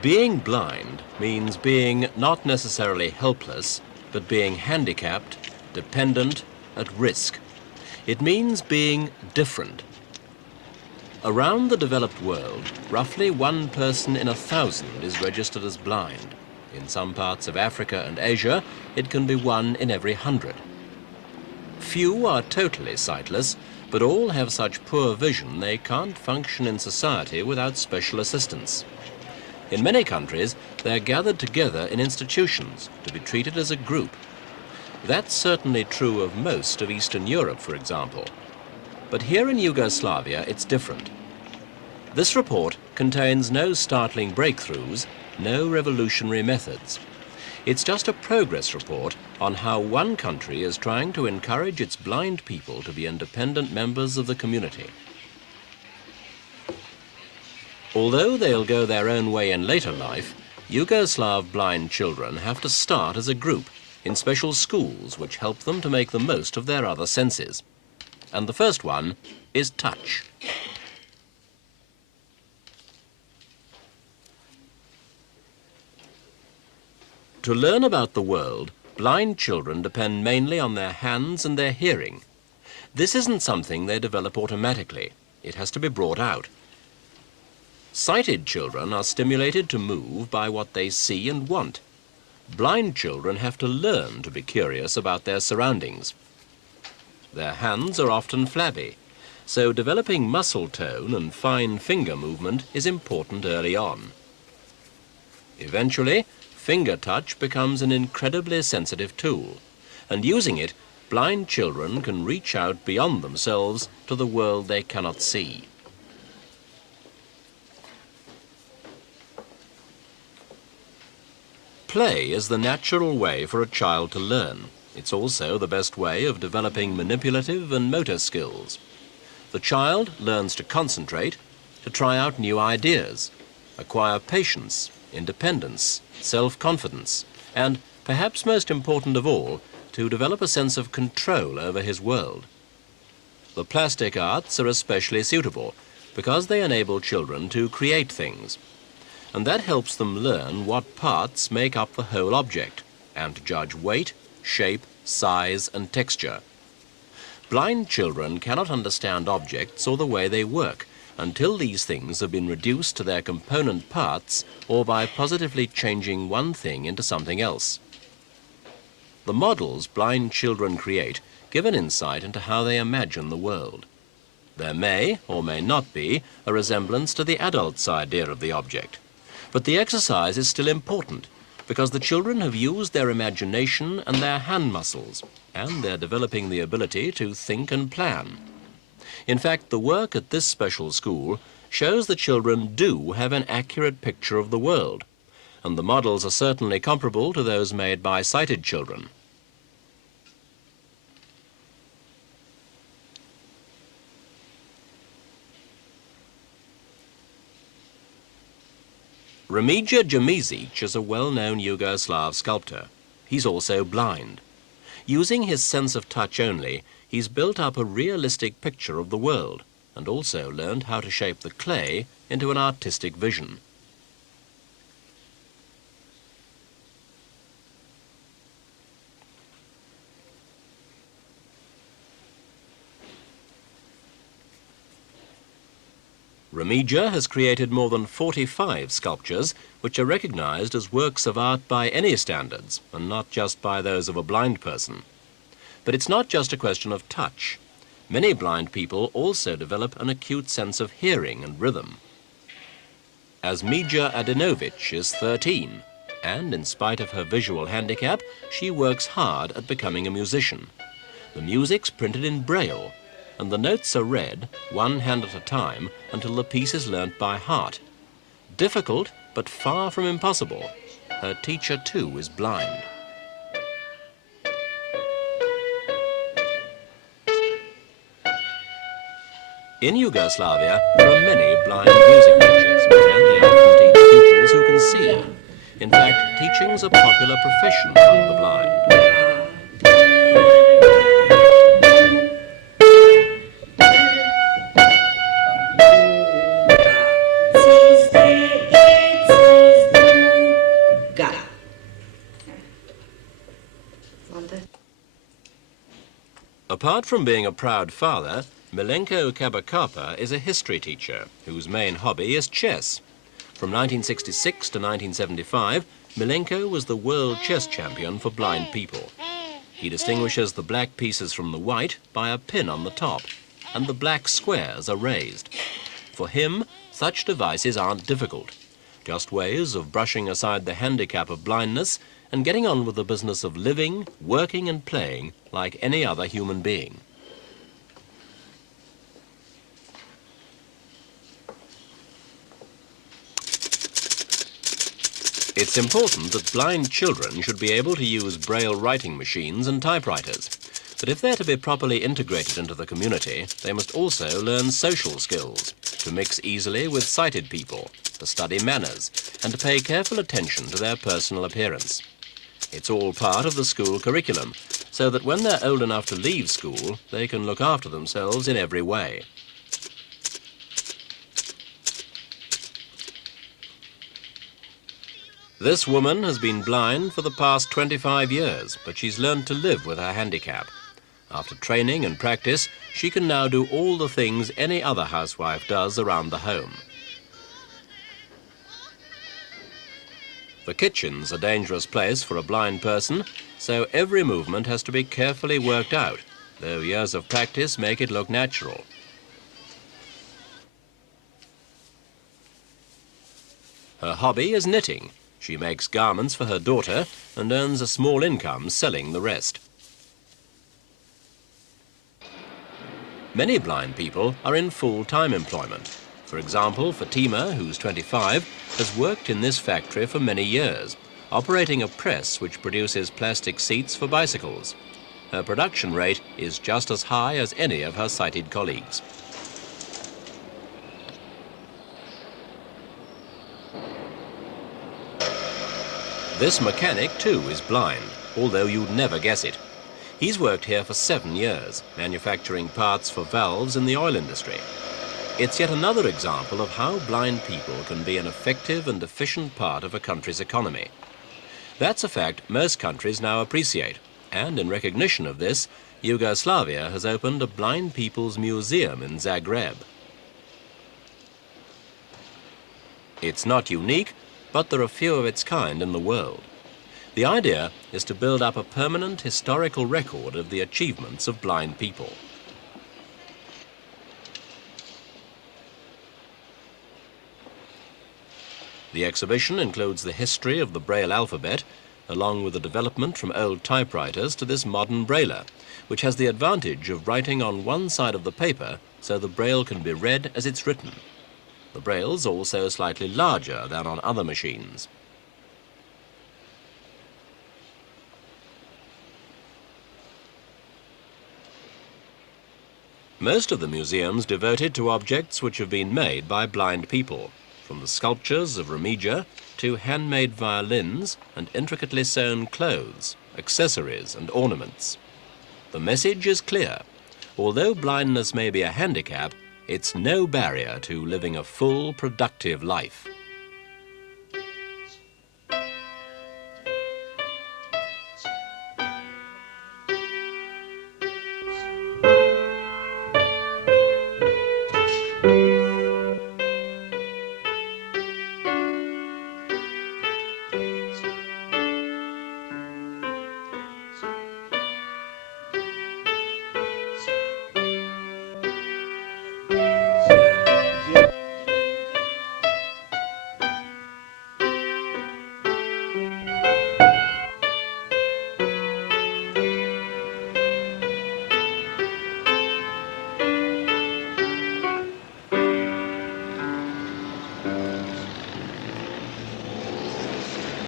Being blind means being not necessarily helpless, but being handicapped, dependent, at risk. It means being different. Around the developed world, roughly 1 person in 1,000 is registered as blind. In some parts of Africa and Asia, it can be 1 in every 100. Few are totally sightless, but all have such poor vision they can't function in society without special assistance. In many countries, they're gathered together in institutions to be treated as a group. That's certainly true of most of Eastern Europe, for example. But here in Yugoslavia, it's different. This report contains no startling breakthroughs, no revolutionary methods. It's just a progress report on how one country is trying to encourage its blind people to be independent members of the community. Although they'll go their own way in later life, Yugoslav blind children have to start as a group in special schools which help them to make the most of their other senses. And the first one is touch. To learn about the world, blind children depend mainly on their hands and their hearing. This isn't something they develop automatically. It has to be brought out. Sighted children are stimulated to move by what they see and want. Blind children have to learn to be curious about their surroundings. Their hands are often flabby, so developing muscle tone and fine finger movement is important early on. Eventually, finger touch becomes an incredibly sensitive tool, and using it, blind children can reach out beyond themselves to the world they cannot see. Play is the natural way for a child to learn. It's also the best way of developing manipulative and motor skills. The child learns to concentrate, to try out new ideas, acquire patience, independence, self-confidence, and, perhaps most important of all, to develop a sense of control over his world. The plastic arts are especially suitable because they enable children to create things, and that helps them learn what parts make up the whole object, and to judge weight, shape, size, and texture. Blind children cannot understand objects or the way they work until these things have been reduced to their component parts or by positively changing one thing into something else. The models blind children create give an insight into how they imagine the world. There may or may not be a resemblance to the adult's idea of the object, but the exercise is still important because the children have used their imagination and their hand muscles, and they're developing the ability to think and plan. In fact, the work at this special school shows the children do have an accurate picture of the world, and the models are certainly comparable to those made by sighted children. Remigija Jamizic is a well-known Yugoslav sculptor. He's also blind. Using his sense of touch only, he's built up a realistic picture of the world and also learned how to shape the clay into an artistic vision. Remigija has created more than 45 sculptures which are recognized as works of art by any standards and not just by those of a blind person. But it's not just a question of touch. Many blind people also develop an acute sense of hearing and rhythm. Asmija Adinovic is 13, and in spite of her visual handicap, she works hard at becoming a musician. The music's printed in Braille, and the notes are read, one hand at a time, until the piece is learnt by heart. Difficult, but far from impossible. Her teacher, too, is blind. In Yugoslavia, there are many blind music teachers, and they often teach pupils who can see. In fact, teaching's a popular profession among the blind. Apart from being a proud father, Milenko Kabakapa is a history teacher whose main hobby is chess. From 1966 to 1975, Milenko was the world chess champion for blind people. He distinguishes the black pieces from the white by a pin on the top, and the black squares are raised. For him, such devices aren't difficult, just ways of brushing aside the handicap of blindness and getting on with the business of living, working and playing like any other human being. It's important that blind children should be able to use braille writing machines and typewriters. But if they're to be properly integrated into the community, they must also learn social skills, to mix easily with sighted people, to study manners, and to pay careful attention to their personal appearance. It's all part of the school curriculum, so that when they're old enough to leave school, they can look after themselves in every way. This woman has been blind for the past 25 years, but she's learned to live with her handicap. After training and practice, she can now do all the things any other housewife does around the home. The kitchen's a dangerous place for a blind person, so every movement has to be carefully worked out, though years of practice make it look natural. Her hobby is knitting. She makes garments for her daughter and earns a small income selling the rest. Many blind people are in full-time employment. For example, Fatima, who's 25, has worked in this factory for many years, operating a press which produces plastic seats for bicycles. Her production rate is just as high as any of her sighted colleagues. This mechanic, too, is blind, although you'd never guess it. He's worked here for 7 years, manufacturing parts for valves in the oil industry. It's yet another example of how blind people can be an effective and efficient part of a country's economy. That's a fact most countries now appreciate, and in recognition of this, Yugoslavia has opened a Blind People's Museum in Zagreb. It's not unique, but there are few of its kind in the world. The idea is to build up a permanent historical record of the achievements of blind people. The exhibition includes the history of the Braille alphabet, along with the development from old typewriters to this modern Brailler, which has the advantage of writing on one side of the paper so the Braille can be read as it's written. The Braille's also slightly larger than on other machines. Most of the museum's devoted to objects which have been made by blind people, from the sculptures of Remigia to handmade violins and intricately sewn clothes, accessories and ornaments. The message is clear. Although blindness may be a handicap, it's no barrier to living a full, productive life.